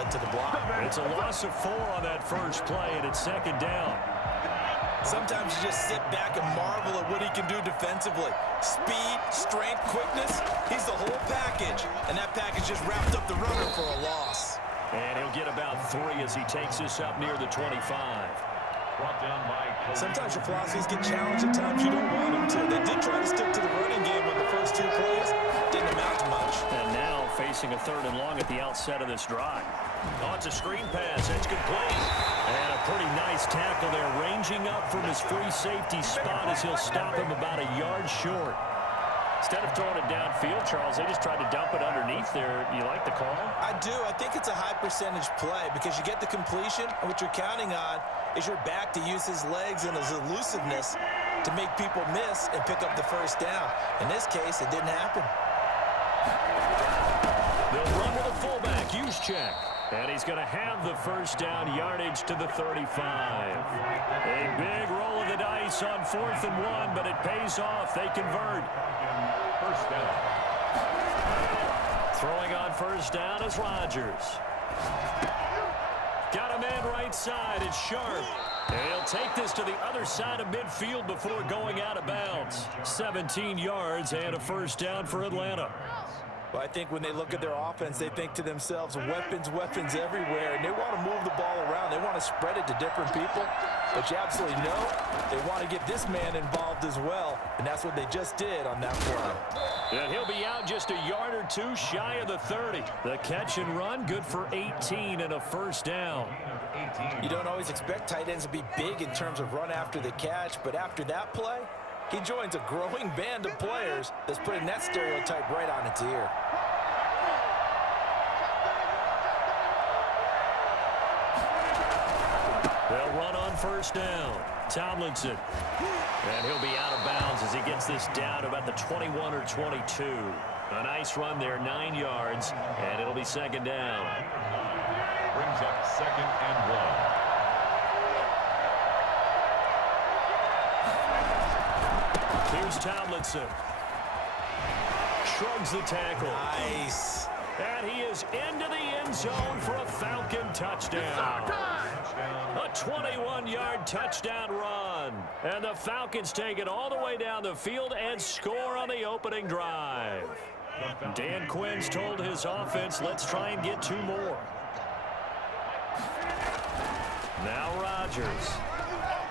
led to the block. It's a loss of 4 on that first play, and it's second down. Sometimes you just sit back and marvel at what he can do defensively. Speed, strength, quickness, he's the whole package. And that package just wrapped up the runner for a loss. And he'll get about 3 as he takes this up near the 25. Sometimes your philosophies get challenged at times you don't want them to. They did try to stick to the running game on the first 2 plays. Didn't amount to much. And now facing a 3rd and long at the outset of this drive. Oh, it's a screen pass. It's complete. And a pretty nice tackle there, ranging up from his free safety spot as he'll stop him about a yard short. Instead of throwing it downfield, Charles, they just tried to dump it underneath there. You like the call? I do. I think it's a high percentage play because you get the completion, and what you're counting on is your back to use his legs and his elusiveness to make people miss and pick up the first down. In this case, it didn't happen. They'll run to the fullback, use check. And he's going to have the first down yardage to the 35. A big roll of the dice on 4th and 1, but it pays off. They convert. First down. Throwing on first down is Rodgers. Got a man right side. It's Sharp. And he'll take this to the other side of midfield before going out of bounds. 17 yards and a first down for Atlanta. Well, I think when they look at their offense, they think to themselves, weapons, weapons everywhere, and they want to move the ball around. They want to spread it to different people. But you absolutely know they want to get this man involved as well, and that's what they just did on that play. And he'll be out just a yard or 2 shy of the 30. The catch and run, good for 18 and a first down. You don't always expect tight ends to be big in terms of run after the catch, but after that play, he joins a growing band of players that's putting that stereotype right on its ear. They'll run on first down. Tomlinson. And he'll be out of bounds as he gets this down to about the 21 or 22. A nice run there, 9 yards, and it'll be second down. Brings up 2nd and 1. Here's Tomlinson. Shrugs the tackle. Nice. And he is into the end zone for a Falcon touchdown. A 21-yard touchdown run. And the Falcons take it all the way down the field and score on the opening drive. Dan Quinn's told his offense, let's try and get 2 more. Now Rodgers.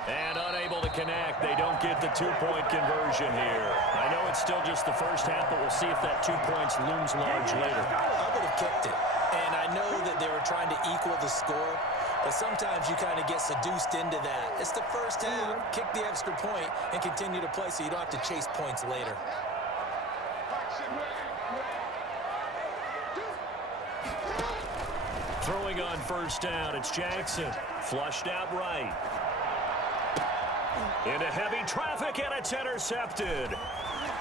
And unable to connect. They don't get the 2-point conversion here. I know it's still just the first half, but we'll see if that 2 points looms large later. I would have kicked it. And I know that they were trying to equal the score, but sometimes you kind of get seduced into that. It's the first half. Kick the extra point and continue to play so you don't have to chase points later. Throwing on first down, it's Jackson. Flushed out right. Into heavy traffic, and it's intercepted.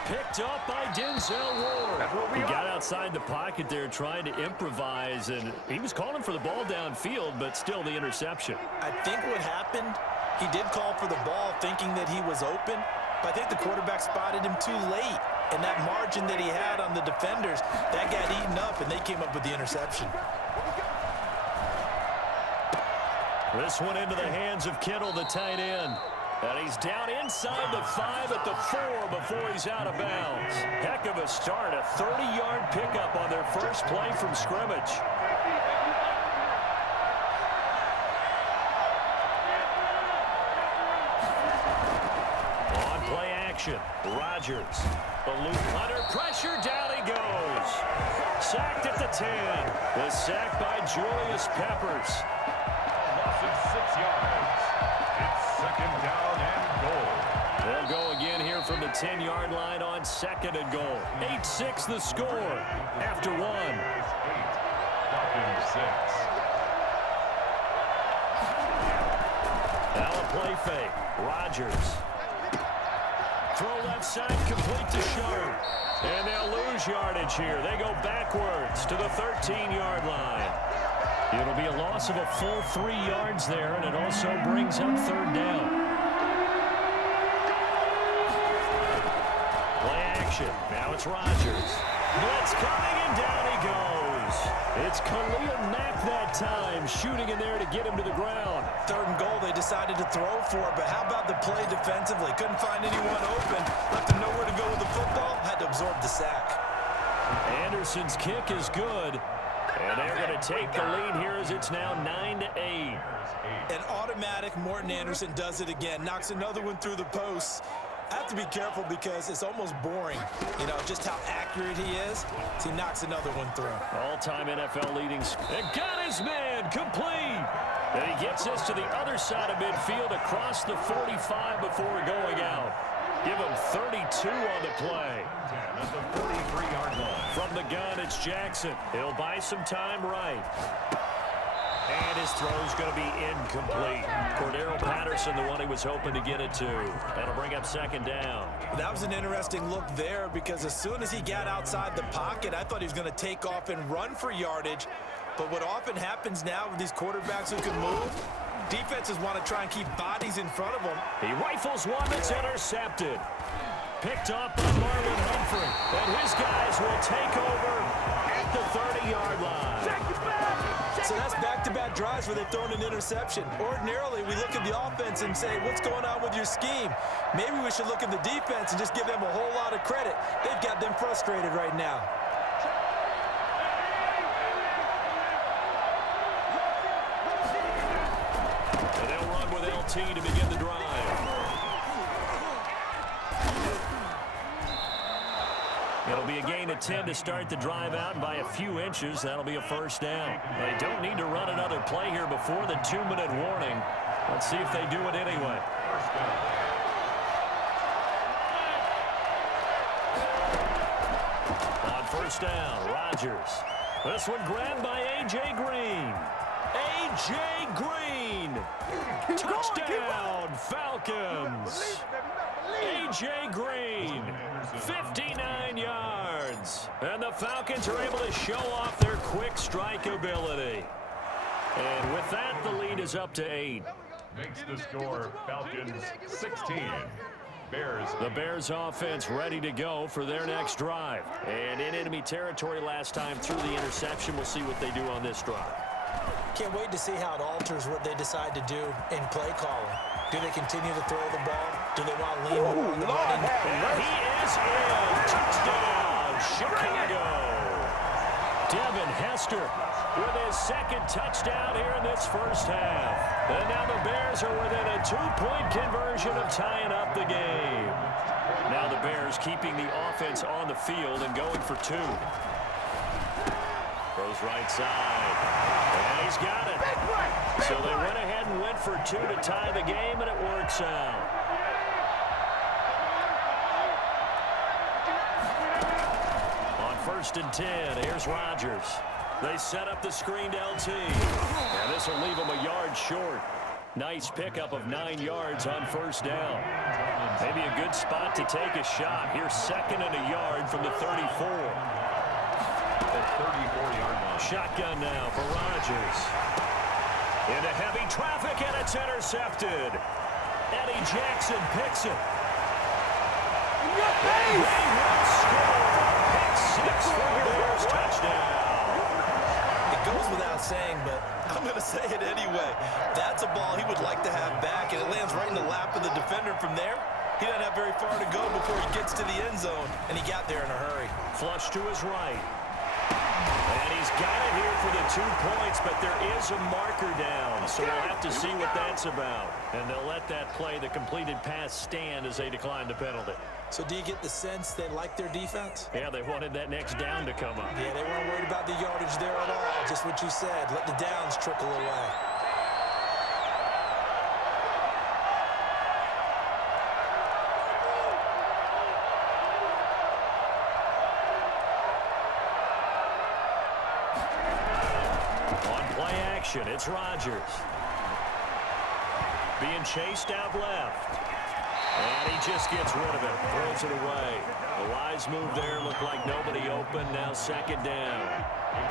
Picked up by Denzel Ward. He got outside the pocket there trying to improvise, and he was calling for the ball downfield, but still the interception. I think what happened, he did call for the ball thinking that he was open, but I think the quarterback spotted him too late. And that margin that he had on the defenders, that got eaten up, and they came up with the interception. This one into the hands of Kittle, the tight end. And he's down inside the 5 at the 4 before he's out of bounds. Heck of a start, a 30-yard pickup on their first play from scrimmage. On play action, Rodgers. The loop under pressure, down he goes. Sacked at the 10. The sack by Julius Peppers. Loss of 6 yards. It's second down and goal. They'll go again here from the 10-yard line on second and goal. 8-6 the score after 1. Falcons 6. Now a play fake. Rodgers. Throw left side, complete to Sharp. And they'll lose yardage here. They go backwards to the 13-yard line. It'll be a loss of a full 3 yards there, and it also brings up third down. Play action. Now it's Rodgers. Blitz coming, and down he goes. It's Khalil Mack that time, shooting in there to get him to the ground. 3rd and goal they decided to throw for, but how about the play defensively? Couldn't find anyone open, left him nowhere to go with the football, had to absorb the sack. Anderson's kick is good, and they're going to take the lead here as it's now 9-8. An automatic Morton Anderson does it again, knocks another one through the post. I have to be careful because it's almost boring, just how accurate he is. So he knocks another one through. All-time NFL leadings. And got his man complete. And he gets this to the other side of midfield across the 45 before going out. Give him 32 on the play. At the 43-yard line. From the gun, it's Jackson. He'll buy some time right. And his throw's going to be incomplete. Cordero Patterson, the one he was hoping to get it to. That'll bring up 2nd down. That was an interesting look there because as soon as he got outside the pocket, I thought he was going to take off and run for yardage. But what often happens now with these quarterbacks who can move, defenses want to try and keep bodies in front of them. He rifles one that's intercepted. Picked up by Marlon Humphrey. And his guys will take over at the 30-yard line. So that's back-to-back drives where they've thrown an interception. Ordinarily, we look at the offense and say, what's going on with your scheme? Maybe we should look at the defense and just give them a whole lot of credit. They've got them frustrated right now. And they'll run with LT to begin the drive. It'll be a gain of 10 to start the drive out, and by a few inches, that'll be a 1st down. They don't need to run another play here before the 2-minute warning. Let's see if they do it anyway. On 1st down, Rodgers. This one grabbed by A.J. Green. A.J. Green. Touchdown, Falcons. A.J. Green, 59 yards. And the Falcons are able to show off their quick strike ability. And with that, the lead is up to 8. Makes the score Falcons 16. Bears. The Bears offense ready to go for their next drive. And in enemy territory last time through the interception. We'll see what they do on this drive. Can't wait to see how it alters what they decide to do in play calling. Do they continue to throw the ball? Do they want to lean more on the running? And he is in. Touchdown, Chicago. Devin Hester with his 2nd touchdown here in this 1st half. And now the Bears are within a 2-point conversion of tying up the game. Now the Bears keeping the offense on the field and going for 2. Throws right side. And he's got it. So they went ahead and went for 2 to tie the game, and it works out. On 1st and 10, here's Rodgers. They set up the screen to LT. And this will leave him a yard short. Nice pickup of 9 yards on 1st down. Maybe a good spot to take a shot. Here's 2nd and a yard from the 34. The 34-yard line. Shotgun now for Rodgers. Into heavy traffic, and it's intercepted. Eddie Jackson picks it. They will score. Pick 6 for Bears touchdown. It goes without saying, but I'm going to say it anyway. That's a ball he would like to have back, and it lands right in the lap of the defender from there. He doesn't have very far to go before he gets to the end zone, and he got there in a hurry. Flush to his right. And he's got it here for the 2 points, but there is a marker down, so we'll have to see what that's about. And they'll let that play, the completed pass, stand as they decline the penalty. So do you get the sense they like their defense? Yeah, they wanted that next down to come up. Yeah, they weren't worried about the yardage there at all. Just what you said, let the downs trickle away. It's Rodgers. Being chased out left. And he just gets rid of it. Throws it away. A wise move there. Looked like nobody open. Now 2nd down.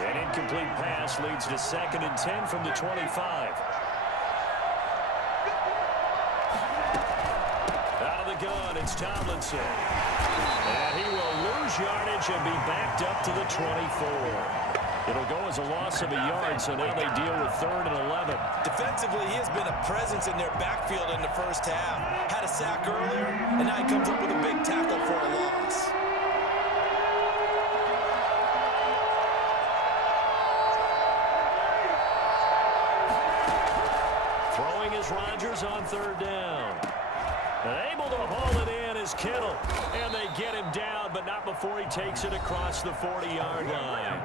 An incomplete pass leads to 2nd and 10 from the 25. Out of the gun, it's Tomlinson. And he will lose yardage and be backed up to the 24. It'll go as a loss of a yard, so now they deal with 3rd and 11. Defensively, he has been a presence in their backfield in the first half. Had a sack earlier, and now he comes up with a big tackle for a loss. Throwing is Rodgers on 3rd down. And able to haul it in is Kittle. And they get him down, but not before he takes it across the 40-yard line.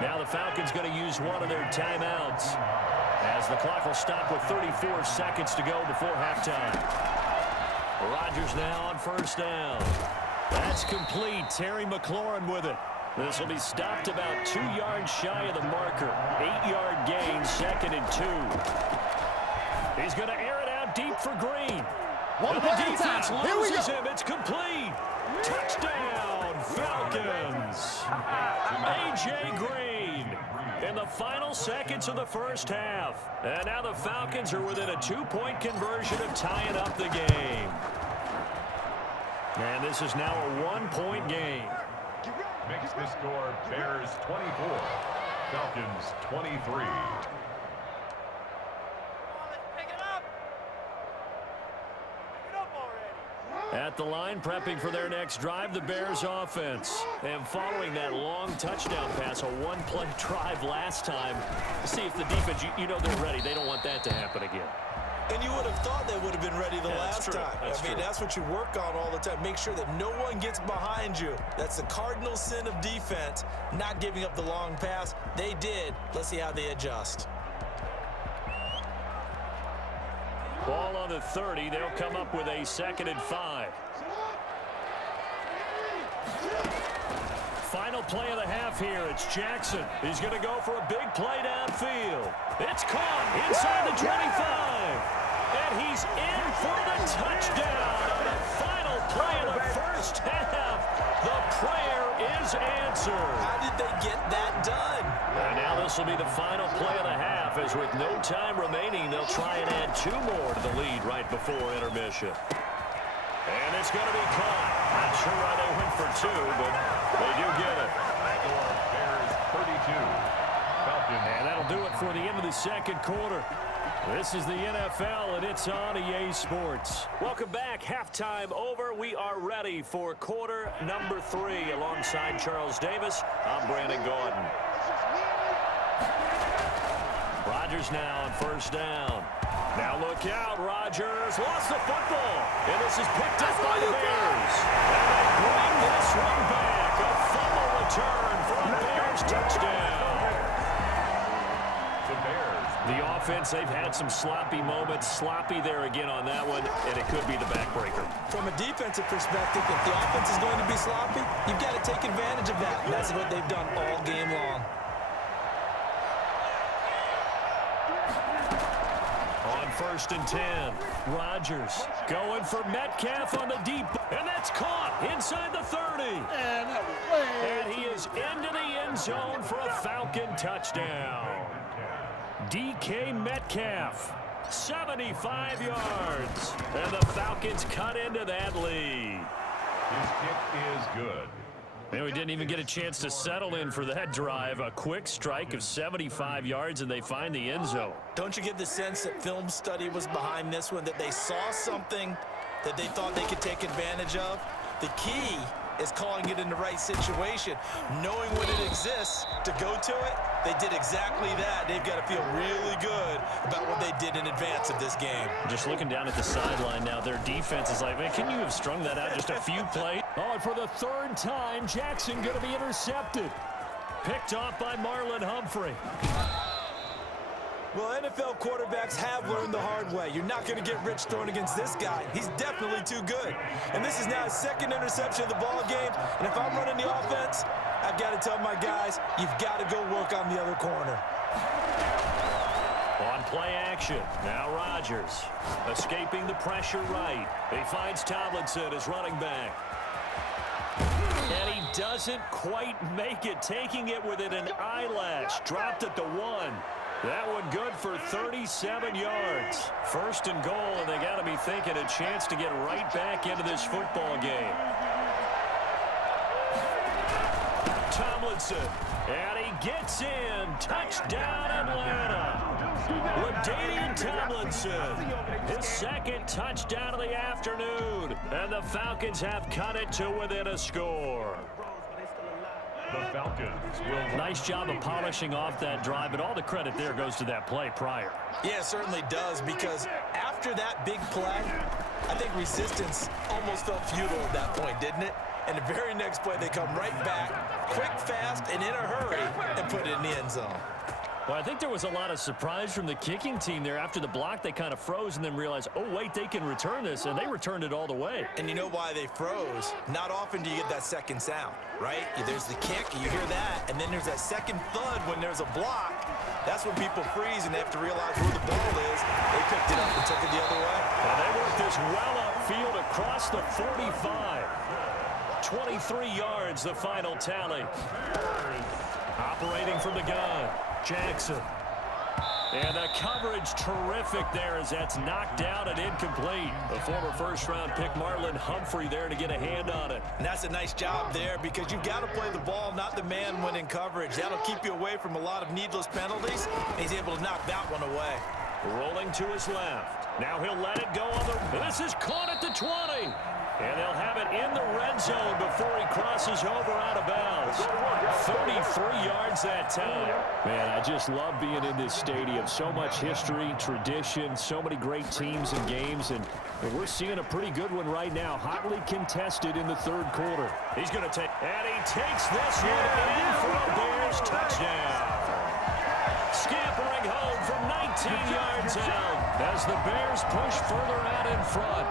Now the Falcons going to use one of their timeouts, as the clock will stop with 34 seconds to go before halftime. Rodgers now on 1st down. That's complete. Terry McLaurin with it. This will be stopped about 2 yards shy of the marker. 8-yard gain, 2nd and 2. He's going to air it out deep for Green. And the defense loses him. It's complete. Touchdown, Falcons. A.J. Green in the final seconds of the first half. And now the Falcons are within a 2-point conversion of tying up the game. And this is now a 1-point game. Makes the score Bears 24, Falcons 23. At the line, prepping for their next drive, the Bears offense. And following that long touchdown pass, a 1-play drive last time, see if the defense, you know they're ready. They don't want that to happen again. And you would have thought they would have been ready the last time. I mean, that's what you work on all the time. Make sure that no one gets behind you. That's the cardinal sin of defense, not giving up the long pass. They did. Let's see how they adjust. Ball on the 30. They'll come up with a 2nd and 5. Final play of the half here. It's Jackson. He's going to go for a big play downfield. It's caught inside the 25. And he's in for the touchdown on the final play of the first half. The prayer is answered. How did they get that done? And now this will be the final play of the half, as with no time remaining, they'll try and add 2 more to the lead right before intermission. And it's going to be caught. Not sure why they went for 2, but they do get it. Bears 32, Falcons. And that'll do it for the end of the second quarter. This is the NFL, and it's on EA Sports. Welcome back. Halftime over. We are ready for quarter number 3. Alongside Charles Davis, I'm Brandon Gordon. Rodgers now on 1st down. Now look out, Rodgers lost the football. And this is picked up by the Bears. And they bring this one back. A fumble return for a Bears touchdown. The Bears. The offense, they've had some sloppy moments. Sloppy there again on that one, and it could be the backbreaker. From a defensive perspective, if the offense is going to be sloppy, you've got to take advantage of that. And that's what they've done all game long. On 1st and 10, Rodgers going for Metcalf on the deep, and that's caught inside the 30. And he is into the end zone for a Falcon touchdown. DK Metcalf, 75 yards, and the Falcons cut into that lead. His kick is good. And we didn't even get a chance to settle in for that drive. A quick strike of 75 yards, and they find the end zone. Don't you get the sense that film study was behind this one, that they saw something that they thought they could take advantage of? The key is calling it in the right situation, knowing when it exists to go to it. They did exactly that. They've got to feel really good about what they did in advance of this game. Just looking down at the sideline now, their defense is like, man, can you have strung that out just a few plays? Oh, and for the 3rd time, Jackson going to be intercepted. Picked off by Marlon Humphrey. Well, NFL quarterbacks have learned the hard way. You're not going to get rich throwing against this guy. He's definitely too good. And this is now his 2nd interception of the ball game. And if I'm running the offense, I've got to tell my guys, you've got to go work on the other corner. On play action, now Rodgers escaping the pressure right. He finds Tomlinson as running back. And he doesn't quite make it, taking it within an eyelash. Dropped at the 1. That one good for 37 yards. 1st and goal, and they got to be thinking a chance to get right back into this football game. Tomlinson, and he gets in. Touchdown, Atlanta. LaDainian Tomlinson, his second touchdown of the afternoon. And the Falcons have cut it to within a score. The Falcons will... Nice job of polishing off that drive, but all the credit there goes to that play prior. Yeah, it certainly does, because after that big play, I think resistance almost felt futile at that point, didn't it? And the very next play, they come right back, quick, fast, and in a hurry, and put it in the end zone. Well, I think there was a lot of surprise from the kicking team there. After the block, they kind of froze and then realized, oh, wait, they can return this, and they returned it all the way. And you know why they froze? Not often do you get that second sound, right? There's the kick, you hear that, and then there's that second thud when there's a block. That's when people freeze and they have to realize where the ball is. They picked it up and took it the other way. Well, they worked this well upfield across the 45. 23 yards, the final tally. Operating from the gun, Jackson. And the coverage terrific there as that's knocked down and incomplete. The former first-round pick Marlon Humphrey there to get a hand on it. And that's a nice job there, because you've got to play the ball, not the man when in coverage. That'll keep you away from a lot of needless penalties. And he's able to knock that one away. Rolling to his left. Now he'll let it go on the... This is caught at the 20. And they'll have it in the red zone before he crosses over out of bounds. 33 yards that time. Man, I just love being in this stadium. So much history, tradition, so many great teams and games. And we're seeing a pretty good one right now. Hotly contested in the third quarter. He's going to take... And he takes this one in for a Bears touchdown. Scampering home from 19 yards out as the Bears push further out in front.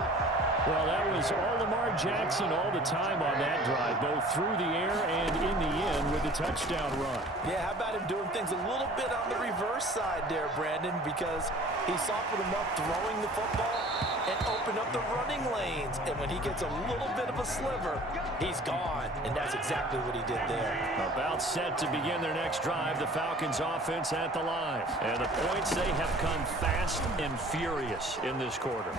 Well, that was all Lamar Jackson all the time on that drive, both through the air and in the end with the touchdown run. Yeah, how about him doing things a little bit on the reverse side there, Brandon, because he softened him up throwing the football and opened up the running lanes. And when he gets a little bit of a sliver, he's gone. And that's exactly what he did there. About set to begin their next drive, the Falcons offense at the line. And the points, they have come fast and furious in this quarter.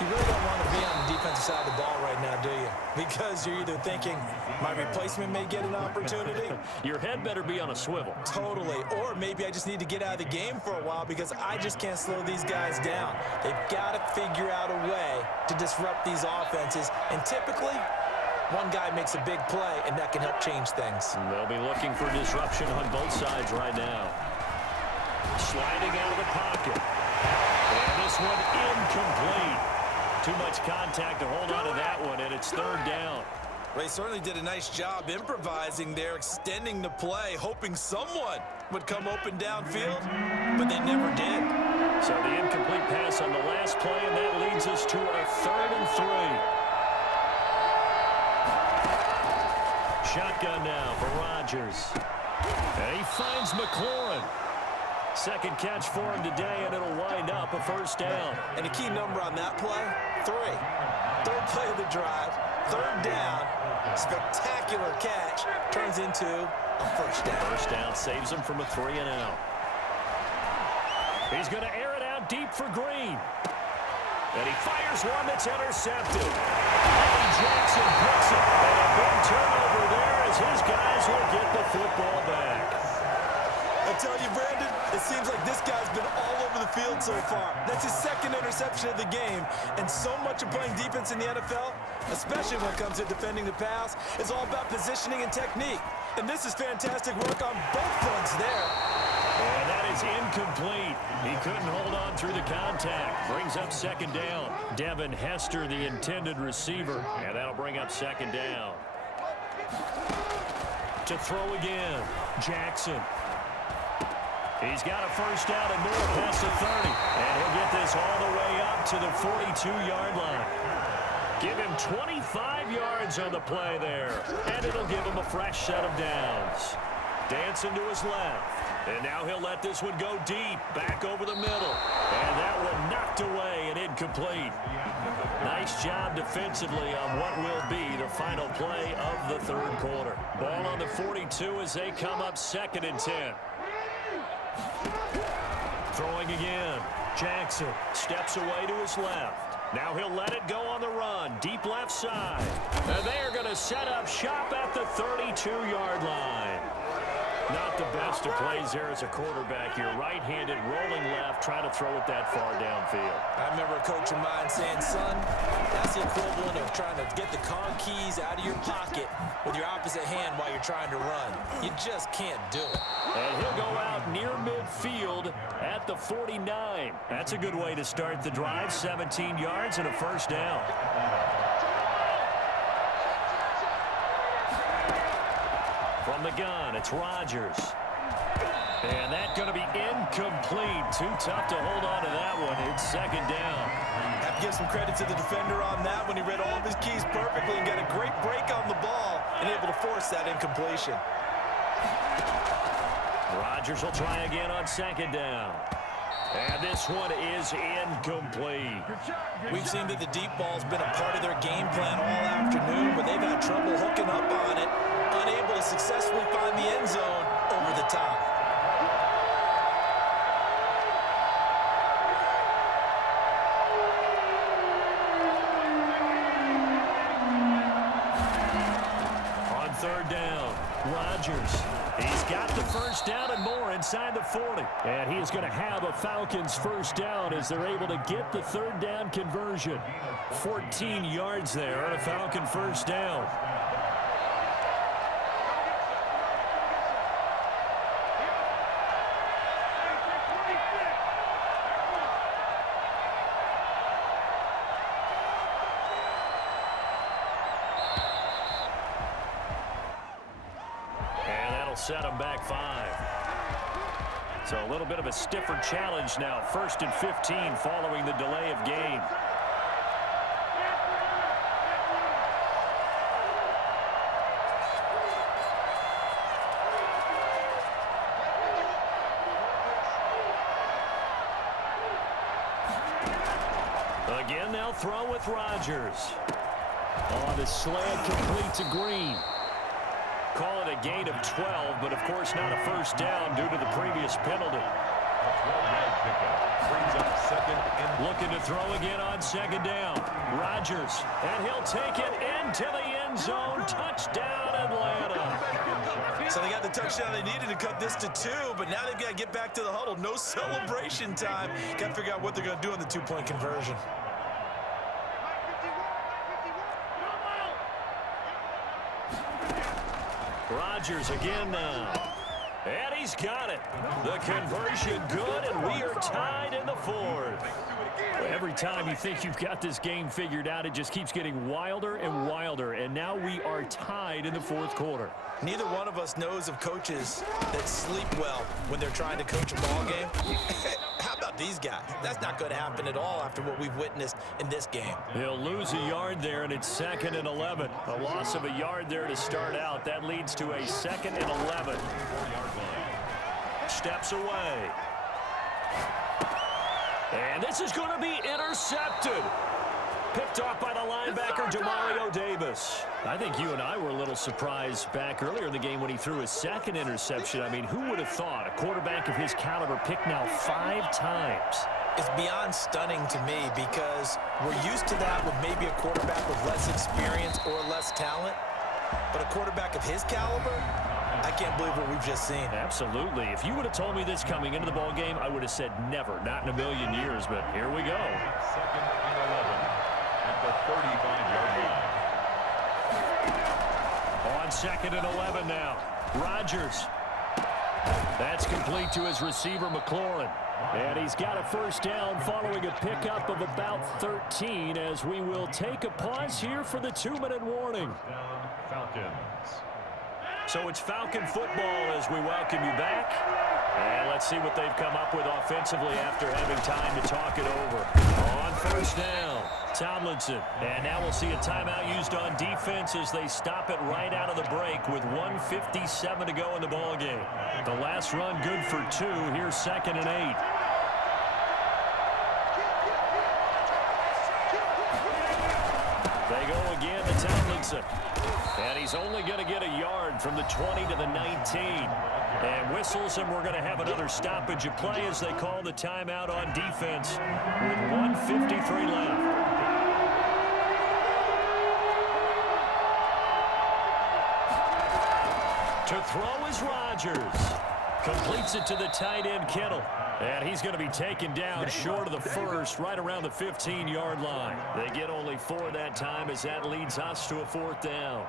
You really don't want to be on the defensive side of the ball right now, do you? Because you're either thinking, my replacement may get an opportunity. Your head better be on a swivel. Totally. Or maybe I just need to get out of the game for a while because I just can't slow these guys down. They've got to figure out a way to disrupt these offenses. And typically, one guy makes a big play, and that can help change things. And they'll be looking for disruption on both sides right now. Sliding out of the pocket. And this one incomplete. Too much contact to hold on to that one, and it's third down. They certainly did a nice job improvising there, extending the play, hoping someone would come open downfield, but they never did. So the incomplete pass on the last play, and that leads us to a 3rd and 3. Shotgun now for Rodgers. And he finds McLaurin. Second catch for him today, and it'll wind up a first down. And the key number on that play, 3. Third play of the drive, third down, spectacular catch, turns into a first down. First down saves him from a 3-and-out. He's going to air it out deep for Green. And he fires one that's intercepted. Eddie Jackson picks it. And a big turnover there as his guys will get the football back. I tell you, Brandon, it seems like this guy's been all over the field so far. That's his second interception of the game. And so much of playing defense in the NFL, especially when it comes to defending the pass, is all about positioning and technique. And this is fantastic work on both fronts there. And that is incomplete. He couldn't hold on through the contact. Brings up second down. Devin Hester, the intended receiver. And that'll bring up second down. To throw again, Jackson. He's got a first down and more past the 30. And he'll get this all the way up to the 42-yard line. Give him 25 yards on the play there. And it'll give him a fresh set of downs. Dancing to his left. And now he'll let this one go deep, back over the middle. And that one knocked away and incomplete. Nice job defensively on what will be the final play of the third quarter. Ball on the 42 as they come up 2nd and 10. Throwing again. Jackson steps away to his left. Now he'll let it go on the run. Deep left side. And they are going to set up shop at the 32-yard line. Not the best of plays there as a quarterback here. Right-handed, rolling left, trying to throw it that far downfield. I remember a coach of mine saying, son, that's the equivalent of trying to get the car keys out of your pocket with your opposite hand while you're trying to run. You just can't do it. And he'll go out near midfield at the 49. That's a good way to start the drive. 17 yards and a first down. From the gun, it's Rodgers. And that's going to be incomplete. Too tough to hold on to that one. It's second down. Have to give some credit to the defender on that when he read all of his keys perfectly and got a great break on the ball and able to force that incompletion. Rodgers will try again on second down. And this one is incomplete. We've seen that the deep ball's been a part of their game plan all afternoon, but they've had trouble hooking up on it, unable to successfully find the end zone over the top. On third down, Rodgers. He's got the first down and more inside the 40. And he is going to have a Falcons first down as they're able to get the third down conversion. 14 yards there on a Falcon first down. Set him back 5. So a little bit of a stiffer challenge now. 1st and 15 following the delay of game. Again, they'll throw with Rodgers. On the slant, complete to Green. Call it a gain of 12, but of course not a first down due to the previous penalty. Looking to throw again on second down. Rodgers, and he'll take it into the end zone. Touchdown, Atlanta. So they got the touchdown they needed to cut this to 2, but now they've got to get back to the huddle. No celebration time. Got to figure out what they're going to do on the two-point conversion. Rodgers again now. And he's got it. The conversion good, and we are tied in the 4th. Every time you think you've got this game figured out, it just keeps getting wilder and wilder. And now we are tied in the 4th quarter. Neither one of us knows of coaches that sleep well when they're trying to coach a ball game. How about these guys? That's not going to happen at all after what we've witnessed in this game. He'll lose a yard there, and it's 2nd and 11. A loss of a yard there to start out. That leads to a 2nd and 11. Steps away. And this is going to be intercepted. Picked off by the linebacker, Demario Davis. I think you and I were a little surprised back earlier in the game when he threw his 2nd interception. I mean, who would have thought a quarterback of his caliber picked now 5 times? It's beyond stunning to me because we're used to that with maybe a quarterback with less experience or less talent. But a quarterback of his caliber, I can't believe what we've just seen. Absolutely. If you would have told me this coming into the ball game, I would have said never, not in a million years. But here we go. 2nd and 11 at the 35-yard line. On 2nd and 11 now. Rodgers. That's complete to his receiver, McLaurin. And he's got a first down following a pickup of about 13 as we will take a pause here for the 2-minute warning. Falcons. So it's Falcon football as we welcome you back. And let's see what they've come up with offensively after having time to talk it over. On first down, Tomlinson. And now we'll see a timeout used on defense as they stop it right out of the break with 1:57 to go in the ball game. The last run good for 2. Here's 2nd and 8. They go again to Tomlinson. And he's only going to get a yard from the 20 to the 19. And whistles, and we're going to have another stoppage of play as they call the timeout on defense with 1:53 left. To throw is Rodgers. Completes it to the tight end, Kittle. And he's going to be taken down short of the first, right around the 15-yard line. They get only 4 that time as that leads us to a 4th down.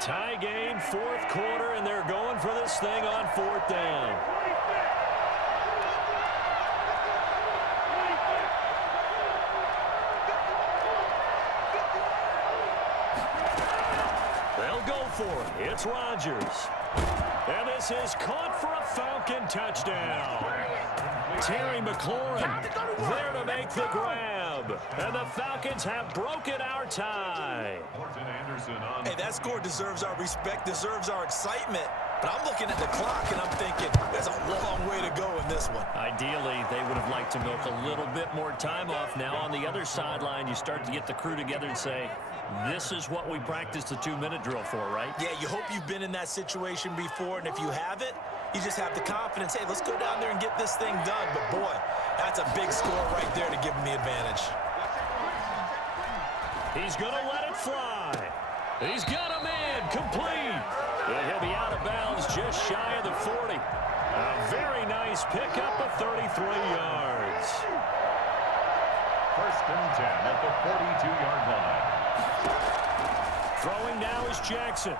Tie game, 4th quarter, and they're going for this thing on 4th down. They'll go for it. It's Rodgers. And this is caught for a Falcon touchdown. Terry McLaurin there to make the grab. And the Falcons have broken our tie. Hey, that score deserves our respect, deserves our excitement. But I'm looking at the clock, and I'm thinking there's a long way to go in this one. Ideally, they would have liked to milk a little bit more time off. Now on the other sideline, you start to get the crew together and say, this is what we practiced the 2-minute drill for, right? Yeah, you hope you've been in that situation before, and if you haven't, you just have the confidence, hey, let's go down there and get this thing done. But, boy, that's a big score right there to give them the advantage. He's going to let it fly. He's got a man complete. And he'll be out of bounds just shy of the 40. A very nice pickup of 33 yards. 1st and 10 at the 42-yard line. Throwing now is Jackson.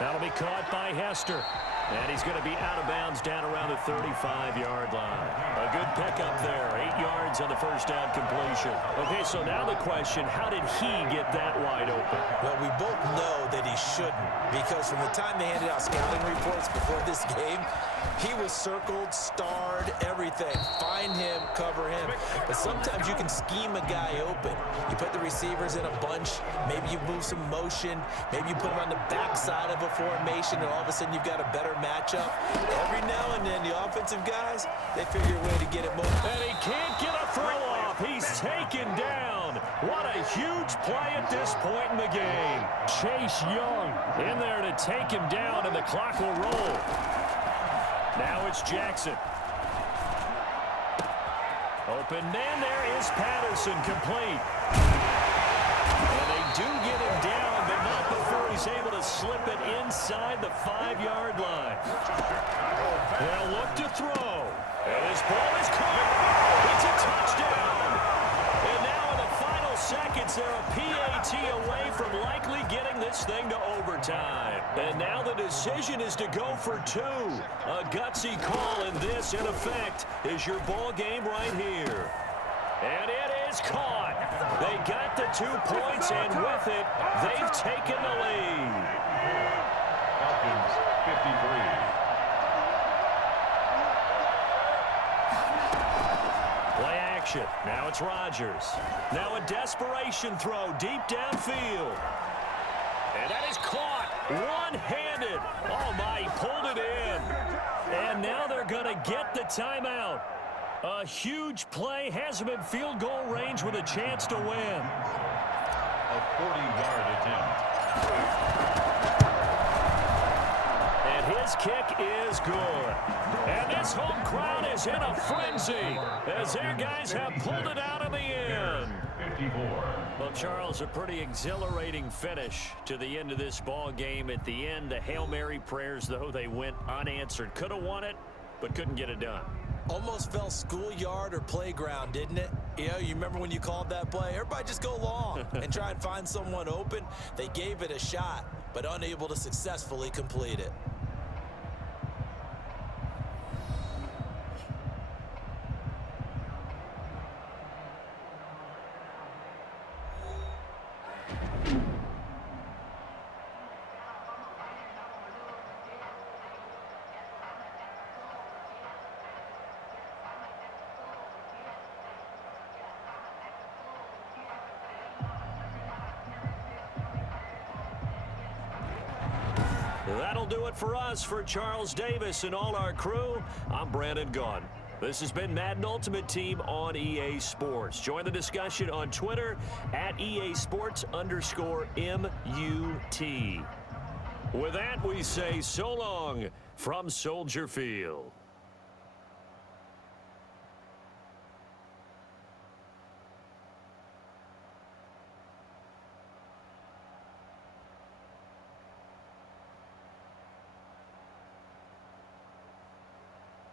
That'll be caught by Hester. And he's going to be out of bounds down around the 35-yard line. A good pickup there. 8 yards on the first down completion. Okay, so now the question, how did he get that wide open? Well, we both know that he shouldn't, because from the time they handed out scouting reports before this game, he was circled, starred, everything. Find him, cover him. But sometimes you can scheme a guy open. You put the receivers in a bunch. Maybe you move some motion. Maybe you put him on the backside of a formation, and all of a sudden you've got a better matchup. Every now and then, the offensive guys, they figure a way to get him open. And he can't get a throw off. He's taken down. What a huge play at this point in the game. Chase Young in there to take him down, and the clock will roll. Now it's Jackson. Open man, there is Patterson, complete. And they do get him down, but not before he's able to slip it inside the 5-yard line. They'll look to throw. And this ball is caught. It's a touchdown. And now in the final seconds, they're a PAT away from likely getting this thing to overtime. And now the decision is to go for 2. A gutsy call, and this, in effect, is your ball game right here. And it is caught. They got the 2 points, and with it, they've taken the lead. Falcons 53. Play action. Now it's Rodgers. Now a desperation throw deep downfield. And that is caught one-handed. Oh, my, he pulled it in. And now they're going to get the timeout. A huge play has him in field goal range with a chance to win. A 40-yard attempt. And his kick is good. And this home crowd is in a frenzy as their guys have pulled it out in the end. 54. Well, Charles, a pretty exhilarating finish to the end of this ball game. At the end, the Hail Mary prayers, though, they went unanswered. Could have won it, but couldn't get it done. Almost felt schoolyard or playground, didn't it? You know, you remember when you called that play? Everybody just go long and try and find someone open. They gave it a shot, but unable to successfully complete it. That'll do it for us. For Charles Davis and all our crew, I'm Brandon Gaudin. This has been Madden Ultimate Team on EA Sports. Join the discussion on Twitter at EA Sports_MUT. With that, we say so long from Soldier Field.